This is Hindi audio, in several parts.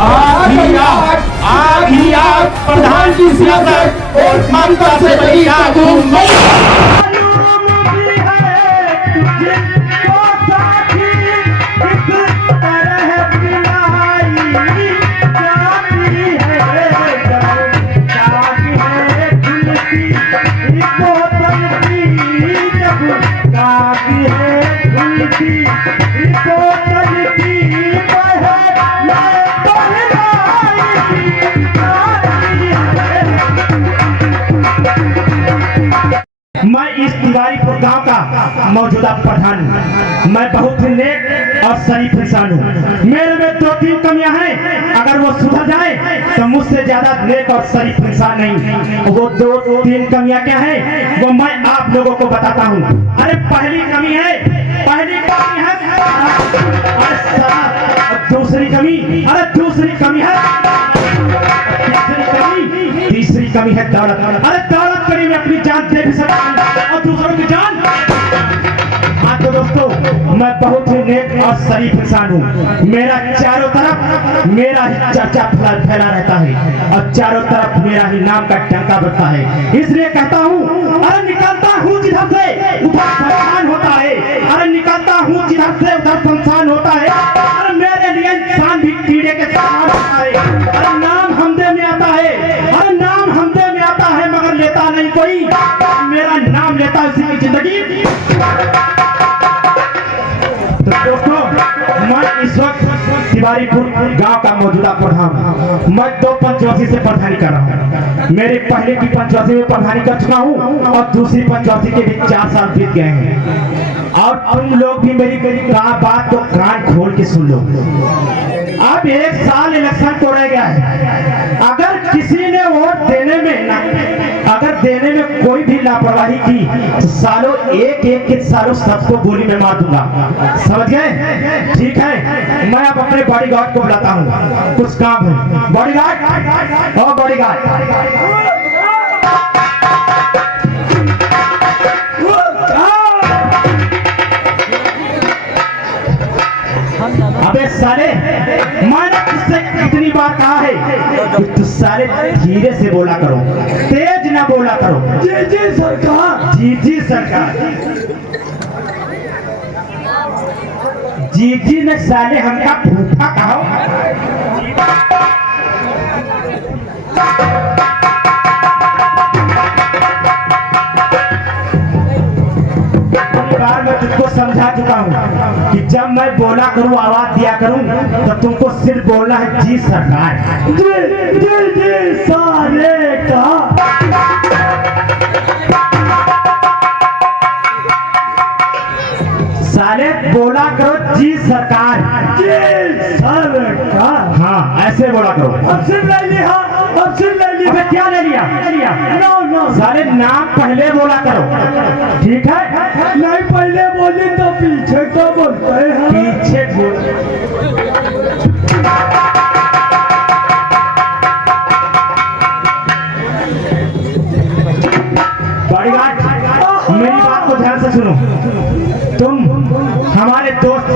आग ही आग प्रधान की सियासत और ममता से बड़ी आग मैं इस तिवारीपुर गांव का मौजूदा प्रधान हूँ। मैं बहुत ही नेक और शरीफ इंसान हूँ। मेरे में 2-3 कमियां हैं, अगर वो सुधर जाए तो मुझसे ज्यादा नेक और शरीफ इंसान नहीं। वो 2-3 कमियां क्या है वो मैं आप लोगों को बताता हूँ। अरे पहली कमी है दूसरी कमी है तीसरी कमी है दौलत। अरे दौलत के लिए मैं अपनी जान दे भी सकता हूं और दूसरों की जान। हाँ तो दोस्तों, मैं बहुत ही नेक और शरीफ इंसान हूँ। मेरा चारों तरफ मेरा ही चर्चा फैला रहता है और चारों तरफ मेरा ही नाम का डंका बजता है। इसलिए कहता हूँ, अरे निकलता हूँ जिधर से उधर शमशान होता है। अरे निकलता हूँ जिधर से उधर शमशान होता है। अरे मेरे लिए इंसान भी कीड़े के समान होता है। अरे नाम हमदे में आता है, अरे नाम हमदे में आता है, मगर लेता नहीं कोई। मेरा नाम लेता है उसी की जिंदगी। तो दोस्तों, मैं इस वक्त तिवारीपुर गांव का मौजूदा प्रधान हूं। मैं 2 पंचवासी से प्रधानी कर रहा हूं। मेरे पहले की पंचवासी में प्रधानी कर चुका हूं और दूसरी पंचवासी के भी 4 साल बीत गए हैं। और तुम लोग भी मेरी बात को कान खोल के सुन लो। अब 1 साल इलेक्शन को रह गया है। अगर किसी ने वोट देने में कोई भी लापरवाही की तो सालों एक के सालों सबको गोली में मार दूंगा। समझ गए? ठीक है, मैं अब अपने बॉडीगार्ड को बुलाता हूँ, कुछ काम है। बॉडीगार्ड और बॉडीगार्ड अबे साले, मैंने तुझसे कितनी बार कहा है कि तू साले धीरे से बोला करो, तेज ना बोला करो। जी सरकार। जी सरकार। जी ने साले हमका भूखा कहा। मैं तुमको समझा चुका हूँ कि जब मैं बोला करूँ, आवाज दिया करूँ, तो तुमको सिर्फ बोलना है जी सरकार। जी सारे का। साले बोला करो जी सरकार। जी सरकार। हाँ, ऐसे बोला करो। अब सिर्फ ले लिया, अब सिर्फ ले लिया। अबे क्या ले लिया? नो साले नाम पहले बोला करो, ठीक है? नहीं पहले बोली तो पीछे तो बोलते हैं। पीछे बोल। बॉडीगार्ड, मेरी बात को ध्यान से सुनो। तुम हमारे दोस्त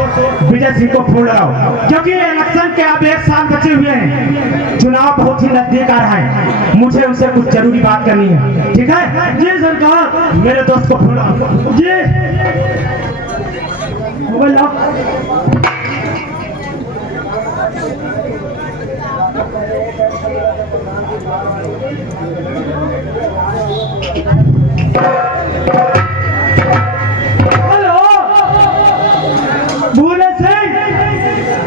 विजय सिंह को फोन लगाओ, क्योंकि इलेक्शन के अब 1 साल बचे हुए हैं। चुनाव बहुत ही नजदीक आ रहा है। मुझे उनसे कुछ जरूरी बात करनी है, ठीक है? जी सरकार। मेरे दोस्त को फोन लगाओ। जी मोबाइल लाओ।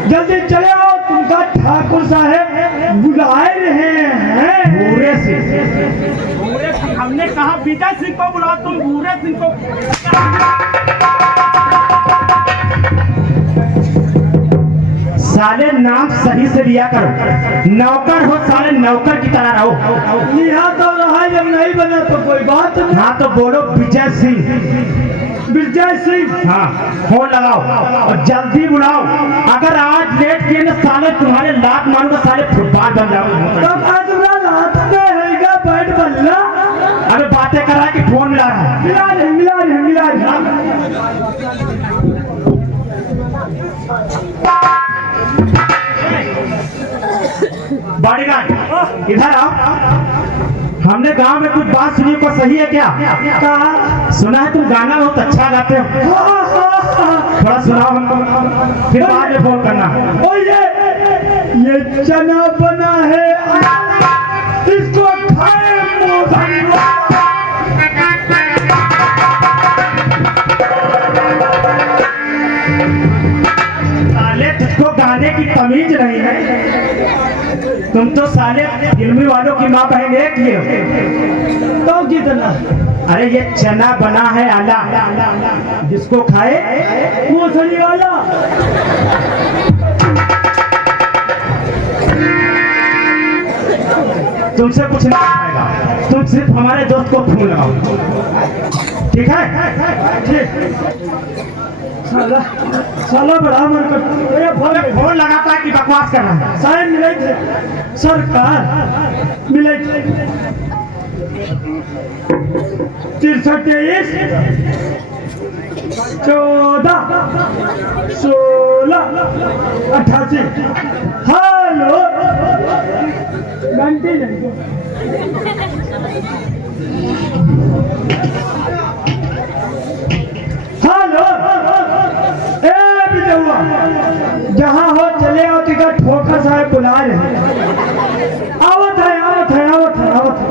जल्दी चले आओ, तुमका ठाकुर साहब बुलाए रहे हैं। भूरे सिंह। हमने कहा विजय सिंह को बुलाओ, तुम भूरे सिंह को। साले नाम सही से लिया करो, नौकर हो साले, नौकर की तरह रहो। यहाँ तो रहा, जब नहीं बना तो कोई बात नहीं। हाँ तो बोलो विजय सिंह। विजय सिंह। हाँ, फोन लगाओ और जल्दी बुलाओ। अगर आज लेट किए ना साले, तुम्हारे लात मारूंगा साले, फुटबॉल बन जाओगे। बैठ बल्ला। अरे बातें करा कि फोन मिला रहा है। मिला रहे। बॉडीगार्ड इधर आओ। हमने गांव में कुछ बात सुनी को सही है क्या? कहा सुना है तुम गाना बहुत अच्छा गाते हो, थोड़ा सुनाओ हमको, फिर बाद में फोन करना। ओ ये चना बना है, इसको खाए मोहन। साले तुझको गाने की तमीज नहीं है, तुम तो साले फिल्मी वालों की माँ बहन एक ही हो। तो कितना? अरे ये चना बना है आला, जिसको खाए मोसनी वाला। तुमसे कुछ नहीं आएगा, तुम सिर्फ हमारे दोस्त को फोन लगाओ, ठीक है? ठीक। साला साला बड़ा मन कर फोन लगाता है कि बकवास करना है। साहब मिले थे, सरकार मिले थे। 63 14 16 88। हेलो घंटी नहीं। हेलो ए बिजौआ, जहाँ हो चले आओ, टिकट ठोकर साहब बुला रहे। आवत है आवत है आवत है आवत है।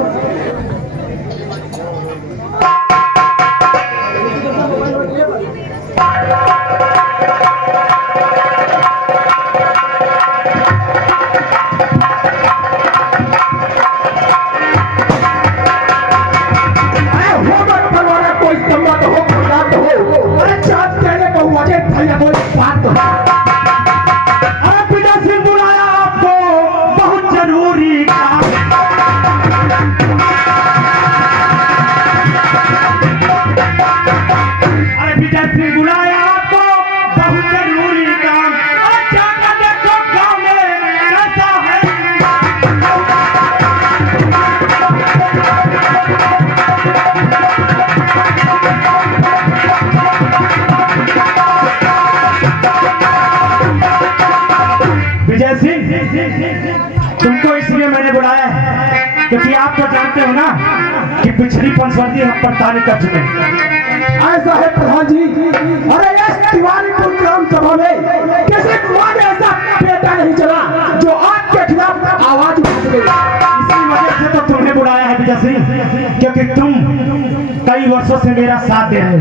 तुमको इसलिए मैंने बुलाया है क्योंकि आप तो जानते हो ना कि पिछली पंचवर्ती हम पर तारीख कर चुके हैं। ऐसा है प्रधान जी, अरे इस तिवारीपुर ग्राम सभा में किसी कुआं में ऐसा बेटा नहीं चला जो आपके खिलाफ आवाज उठा सके। इसी वजह से तो तुमने बुलाया है विजय सिंह, क्योंकि तुम कई वर्षों से मेरा साथ दे रहे हो।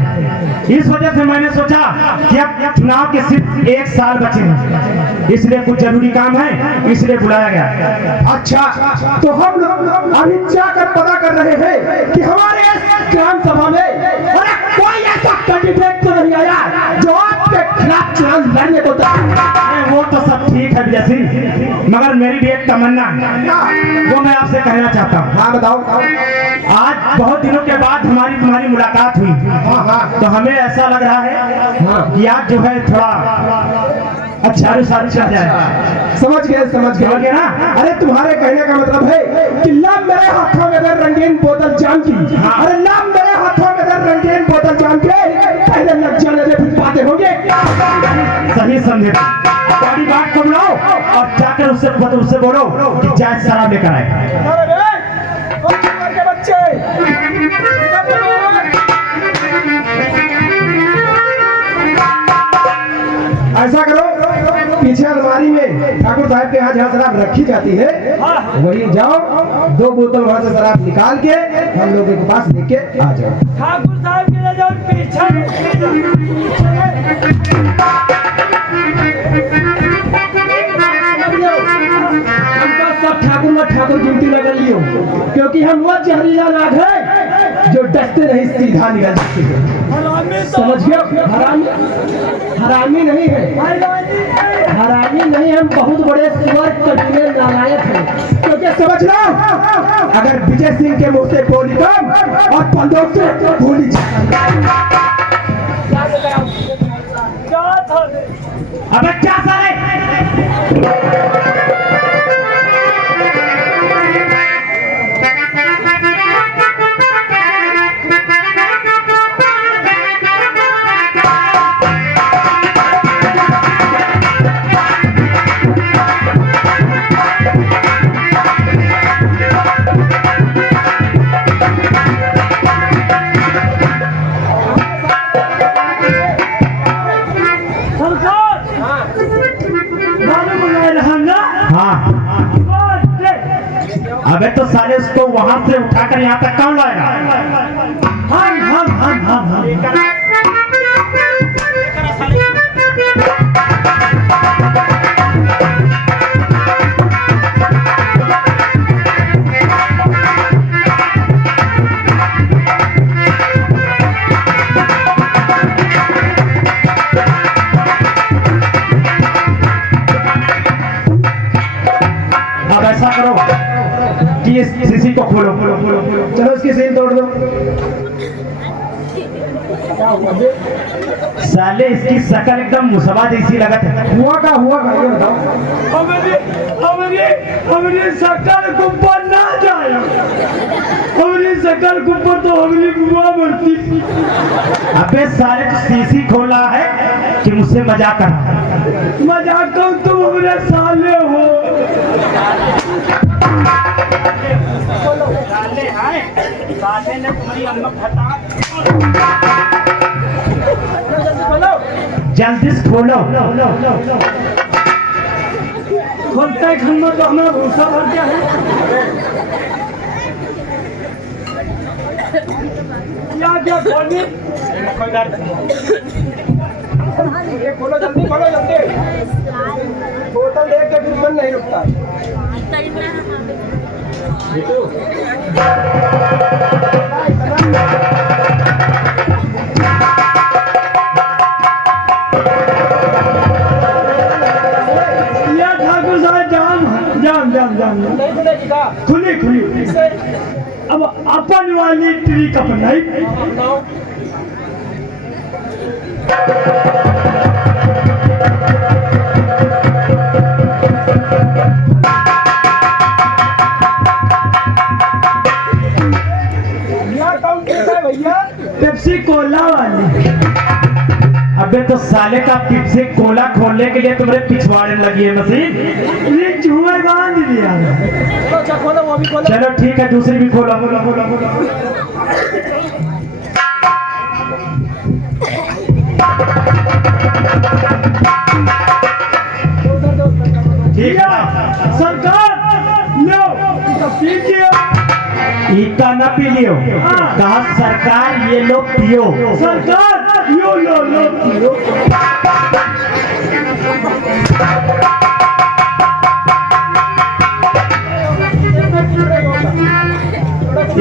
इस वजह से मैंने सोचा कि अब चुनाव के सिर्फ 1 साल बचे हैं, इसलिए कुछ जरूरी काम है, इसलिए बुलाया गया। अच्छा, तो हम लोग अभी जाकर पता कर रहे हैं कि हमारे इस ग्राम सभा में अरे कोई ऐसा कैंडिडेट तो नहीं आया जो आपके खिलाफ चुनाव लड़ने को तैयार। वो तो सब ठीक है विजय सिंह, मगर मेरी भी एक तमन्ना है, वो मैं आपसे कहना चाहता हूँ। हाँ बताओ। आज बहुत दिनों के बाद हमारी तुम्हारी मुलाकात हुई, तो हमें ऐसा लग रहा है कि आज जो है थोड़ा अच्छा सारी चल जाए। समझ गए ना? अरे तुम्हारे कहने का मतलब है कि लाभ मेरे हाथों में अगर रंगीन बोतल जाम की, अरे लाभ मेरे हाथों में अगर रंगीन बोतल जाम के पहले लग जाने दे, फिर बातें होंगे। सही समझे, बड़ी बात को बुलाओ और जाकर उससे बोलो कि जाए शराब लेकर आए। ऐसा करो, पीछे अलमारी में ठाकुर साहब के यहाँ जहाँ शराब रखी जाती है वही जाओ, 2 बोतल वहाँ से शराब निकाल के हम लोगों के पास लेके आ जाओ। ठाकुर साहब के लिए जाओ ठाकुर गिनती लगा लियो, क्योंकि हम वो जहरीला नाग है जो डसते नहीं सीधा निकल जाते हैं। समझ गए? हरामी नहीं है, हरामी नहीं, हम बहुत बड़े सुअर कटीले नालायक हैं। क्योंकि समझ लो, अगर विजय सिंह के मुंह से गोली कम और बंदूक से गोली अबे क्या साले हाँ। अबे तो साले उसको वहां से उठाकर यहाँ तक कौन लाएगा? हम अब ऐसा करो कि इस शीशी को खोलो। चलो इसकी सील तोड़ दो। साले इसकी शकल एकदम मुसवा जैसी लगत है। हुआ का ये बताओ। हमारी सरकार को ऊपर ना जाए, हमारी सरकार को ऊपर तो हमारी बुआ मरती। अबे साले तो शीशी खोला है कि मुझसे मजाक कर रहा है? मजाक करो, तुम हमारे साले हो। साले ने तुम्हारी अम्मा फटा। जल्दी से खोलो। खोलते ही खन्ना तो हमें भूसा भर गया है। क्या खोली? खोलो जल्दी, खोलो जल्दी। बोतल देख के दुश्मन नहीं रुकता। ठाकुर साहब जाम नहीं खुलेगी का? खुली। अब अपन वाली ट्रिक अपनाई। भैया पेप्सी कोला वाली। अबे तो साले का पिप्सी कोला खोलने के लिए तुम्हारे पिछवाड़े में लगी है मशीन। ये जुए बांध दिया। अच्छा खोलो, वो भी खोलो। चलो ठीक है, दूसरी भी खोलो। ठीक है सरकार लो पीजिए। इका ना पी लियो। कहा सरकार ये लोग पियो। सरकार यो लो पियो।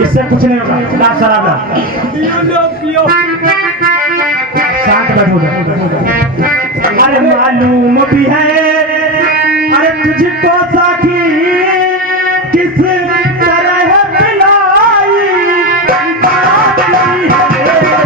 इससे कुछ नहीं होगा ना, शराब ना। पियो। शांत बैठो। अरे मालूम भी है, अरे तुझको साथी किस तरह पिलाई लगाई जाती है।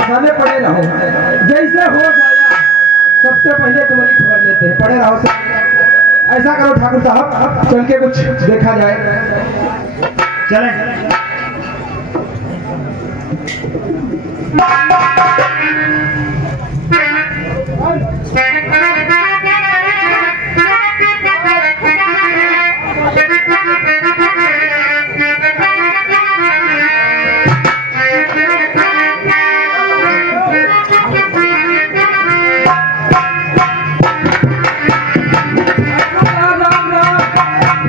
साले पड़े रहो, जैसे हो जाएगा सबसे पहले तुम्हारी खबर लेते हैं, पड़े रहो सब। ऐसा करो ठाकुर साहब, चल के कुछ देखा जाए। चले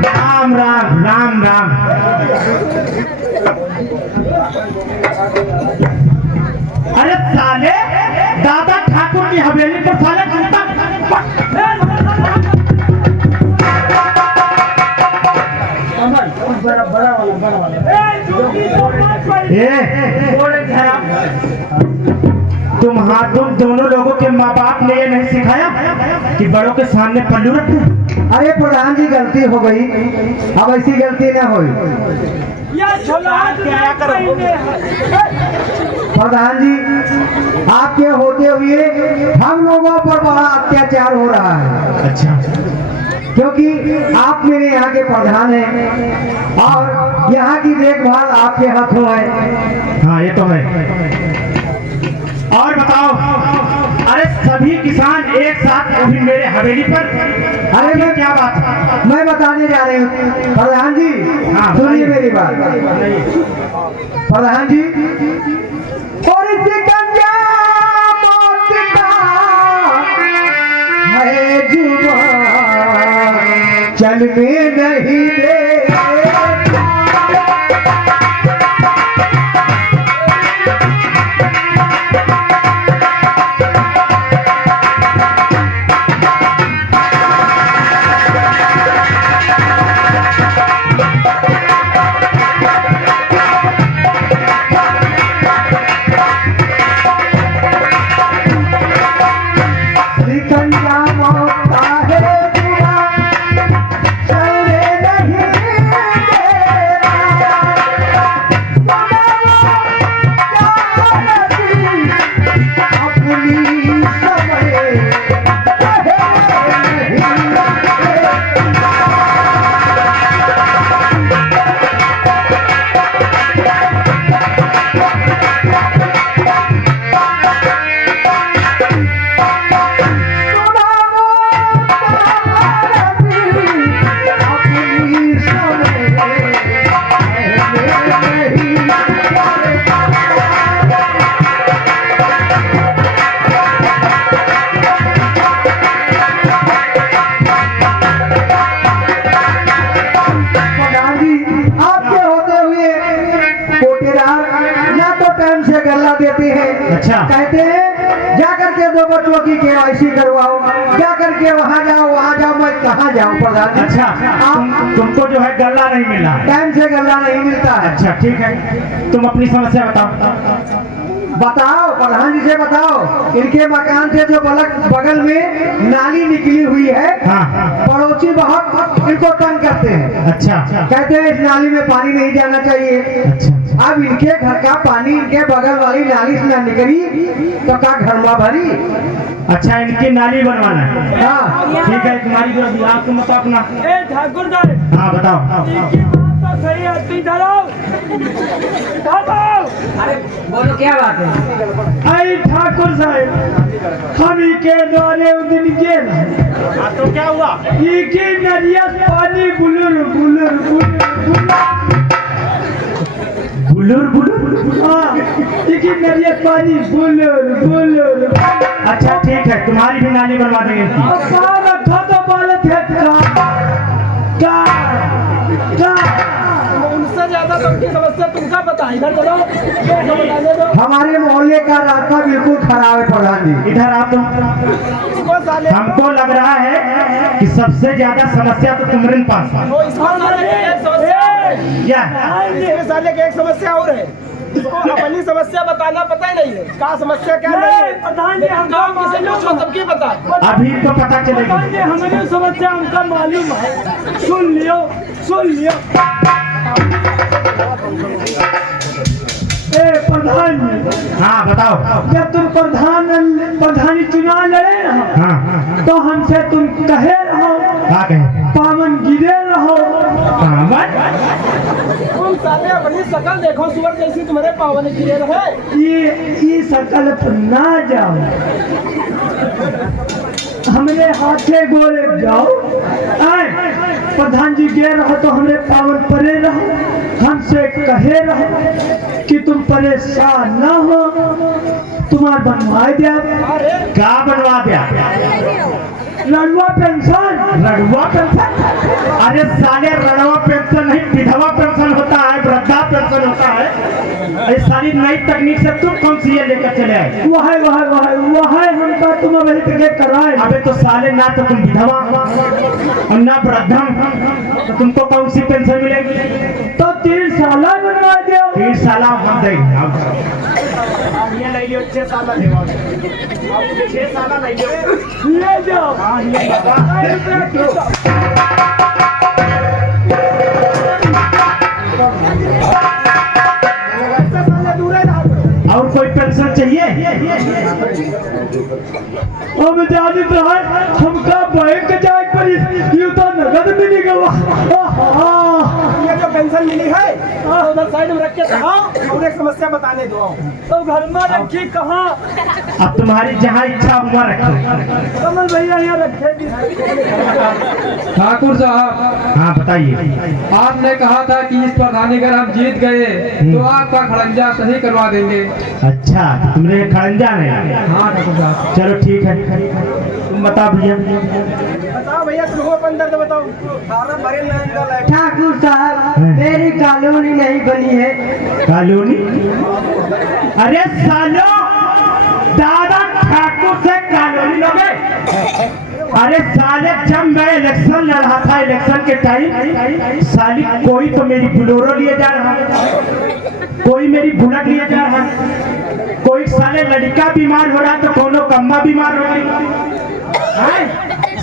राम राम राम राम। अरे साले दादा ठाकुर की हवेली पर साले घंटा तुम दोनों लोगों के माँ बाप ने ये नहीं सिखाया कि बड़ों के सामने पल्लू रखो। अरे प्रधान जी गलती हो गई, अब ऐसी गलती ना हो। प्रधान जी आपके होते हुए हम लोगों पर बड़ा अत्याचार हो रहा है। अच्छा, क्योंकि आप मेरे यहाँ के प्रधान हैं और यहाँ की देखभाल आपके हाथों है। हाँ ये तो है। और बताओ, अरे सभी किसान एक साथ अभी मेरे हवेली पर, अरे मैं क्या बात है? मैं बताने जा रही हूँ प्रधान जी। हाँ, सुनिए मेरी बात प्रधान जी। और इसी गंगा मौत का है जुबान, चल में नहीं दे। देते हैं। अच्छा, कहते हैं जा करके दो बच्चों की KYC करवाओ, जा करके वहाँ जाओ, मैं कहाँ जाऊँ प्रधान जी? अच्छा, तुमको जो है गल्ला नहीं मिला, टाइम से गल्ला नहीं मिलता है। अच्छा ठीक है, तुम अपनी समस्या बताओ। बताओ प्रधान जी से बताओ। इनके मकान से जो बगल में नाली निकली हुई है, हाँ। पड़ोसी बहुत इनको तंग करते हैं। अच्छा, कहते हैं इस नाली में पानी नहीं जाना चाहिए। अच्छा। अब इनके घर का पानी इनके बगल वाली नाली से न निकली तो क्या घर में भरी। अच्छा, इनकी नाली बनवाना है। हाँ ठीक है, तुम्हारी जो भी आप तुम बताओ अपना। ठाकुर साहब, हाँ बताओ। सही है, अरे बोलो क्या बात है? आई ठाकुर साहब, हम ही के द्वारे उस दिन गेल। तो क्या हुआ? ये की नरिया पानी बुलुर बुलुर बुलुर बुलुर। हाँ, ये की नरिया पानी बुलुर बुलुर। अच्छा ठीक है, तुम्हारी भी नाली बनवा देंगे। अब बाल रखा तो बाल थे उनसे ज्यादा सबकी समस्या तुमका पता है। इधर चलो, बताने दो। हमारे मोहल्ले का रास्ता बिल्कुल खराब है प्रधान जी। इधर आप तुम। हमको लग रहा है कि सबसे ज्यादा समस्या तो तुम्हारे पास है। क्या? साले की एक समस्या और है, इसको अपनी समस्या बताना पता ही नहीं है। क्या समस्या क्या नहीं है प्रधान जी, हम किसी को सबकी पता है। अभी तो पता चलेगा। हमारी समस्या हमका मालूम है, सुन लियो। ए प्रधान जी, हाँ बताओ। जब तुम प्रधानी चुनाव लड़े रहो, हाँ तो हमसे तुम कहे रहो क्या कहे? पावन गिरे रहो। पावन? तुम साले अपनी शकल देखो, सुअर जैसी तुम्हारे पावन गिरे रहे। ये सकल पर ना जाओ, हमरे हाथे गोरे जाओ। आए प्रधान जी गे रहो तो हमरे पावन परे रहो, हमसे कहे रहो कि तुम परेशान न हो, तुम्हार बनवा दिया। क्या बनवा दिया? लड़ुआ पेंशन। रड़ुआ पेंशन? अरे साले रड़ुआ पेंशन नहीं, विधवा पेंशन होता है, वृद्धा पेंशन होता है। ये सारी नई तकनीक से तुम कौन सी ये लेकर चले आए? वह है हमका तुम वही तक कराए। अबे तो साले ना तो तुम विधवा और ना वृद्धा, तो तुमको कौन सी पेंशन मिलेगी? तो 3 साल बनवा दो। 3 साल हम देंगे। ये नहीं लियो, 6 साल देवा, 6 साल नहीं लियो, ले जाओ। और कोई पेंशन चाहिए? हम जानित रहे हमका बैंक जाए पर यू तो नगद मिलेगा। ये जो पेंशन मिली है उधर साइड में रख के दिखाओ और एक समस्या बताने दो। तो घर में रखी कहाँ? अब तुम्हारी जहाँ इच्छा हुआ रखो। कमल भैया यहाँ रखे। ठाकुर साहब, हाँ बताइए। आपने कहा था कि इस प्रधानी अगर हम जीत गए तो आपका खड़ंजा सही करवा देंगे। अच्छा तुमने खड़ंजा नहीं? हाँ ठाकुर साहब। चलो ठीक है, तुम बताओ भैया। बताओ भैया, तुमको अपन दर्द बताओ। ठाकुर साहब, मेरी कॉलोनी नहीं बनी है। कॉलोनी? अरे सालो, दादा ठाकुर से कॉलोनी लोगे? अरे साले जब मैं इलेक्शन लड़ा था, इलेक्शन के टाइम साली कोई तो मेरी बुलोरो लिए जा रहा है, कोई मेरी बुलेट लिए जा रहा है, कोई साले लड़का बीमार हो रहा तो कोनो कम्मा बीमार हो रही।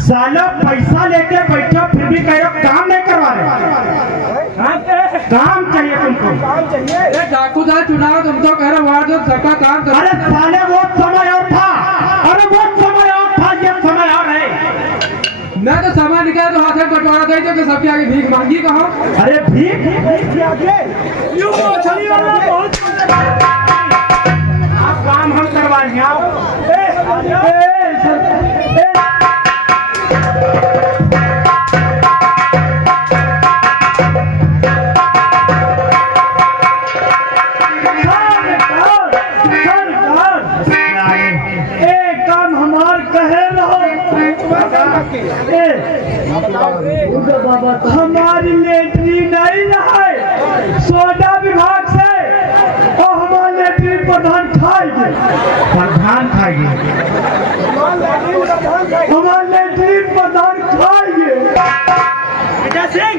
सालो पैसा लेके बैठो फिर भी कह रहे काम नहीं करवा रहे। काम चाहिए तुमको। काम चाहिए। ठाकुर साहब, चुनाव तुम तो कह रहे वार्ड जो सबका काम कर। अरे साले वो समय और था, अरे वो समय और था, ये समय और है। मैं तो सामान निकाला तो हाथ में बंटवारा था तो सबके आगे भीख मांगी कहा। अरे भीख? यूं मछली वाला बहुत आप काम हम करवा रहे हैं। हमारी लेटरी नहीं रहे सोडा विभाग से और हमारे लेटरी प्रधान खाएंगे। प्रधान खाएंगे? हमारे लेटरी प्रधान खाएंगे। विजय सिंह,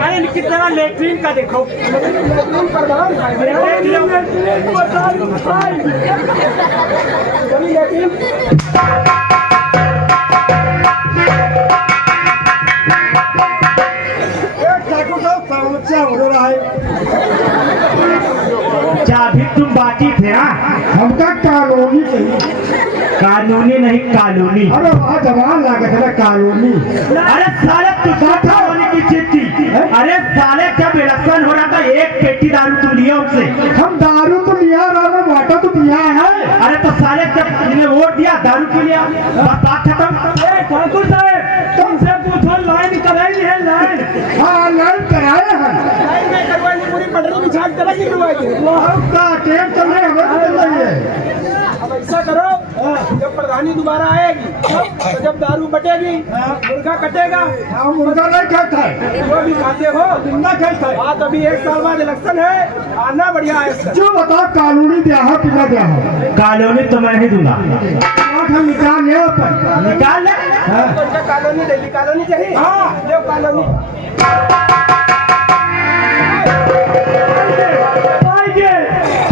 मैंने कितना लेटरिन का देखो। प्रधान अभी तुम बाकी थे? हाँ हमका कॉलोनी चाहिए। कानूनी नहीं कॉलोनी। अरे वहाँ जवान लागत है कॉलोनी। अरे साले तुझा कॉलोनी की चिट्ठी। अरे साले जब इलेक्शन हो रहा था एक पेटी दारू तुम लिया उससे। हम दारू तो लिया रहा, वाटा तो दिया है। अरे तो साले जब इन्हें वोट दिया दारू क्यों लिया? बात खत्म। ठाकुर साहब, तुमसे पूछो लाइन कराई है? लाइन? हाँ लाइन कराए हैं। लाइन में करवानी, पूरी पटरी बिछा के तरह की करवाएंगे। वहाँ का टेम चल रहे हमें चल रही है। अब ऐसा करो, जब प्रधानी दोबारा आएगी तो जब दारू बटेगी मुर्गा कटेगा। हम मुर्गा नहीं खाता है। वो भी खाते हो? जिंदा खाता है। बात अभी 1 साल बाद इलेक्शन है, आना बढ़िया है। जो बताओ कानूनी दिया है कि ना दिया है? कॉलोनी तो मैं नहीं दूंगा। हम निकाल ले अपन। निकाल ले। तो क्या कॉलोनी ले ली? कॉलोनी चाहिए? हाँ ले कॉलोनी।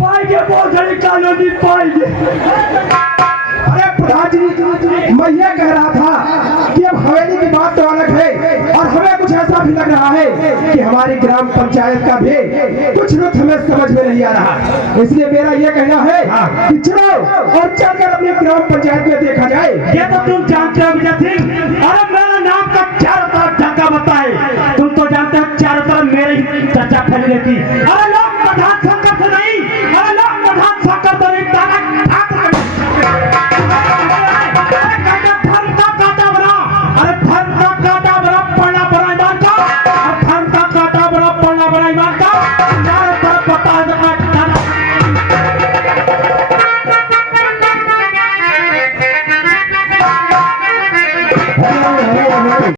पाएंगे बहुत सारी कॉलोनी पाएंगे। अरे प्रधान जी, मैं ये कह रहा था कि अब हवेली की बात तो अलग है और हमें कुछ ऐसा भी लग रहा है कि हमारी ग्राम पंचायत का भी कुछ रुख हमें समझ में नहीं आ रहा। इसलिए मेरा ये कहना है कि चलो और चलकर अपनी ग्राम पंचायत में देखा जाए। ये तो तुम जानते हो विजय सिंह, अरे मेरा नाम का चारों तरफ ढका बता है। तुम तो जानते हो चारों तरफ मेरी ही चर्चा फैली रहती। अरे लोग प्रधान संकट से नहीं, अरे लोग प्रधान संकट से नहीं, धर्म का काटा बना, पढ़ना बना ईमान का, चारों तरफ बता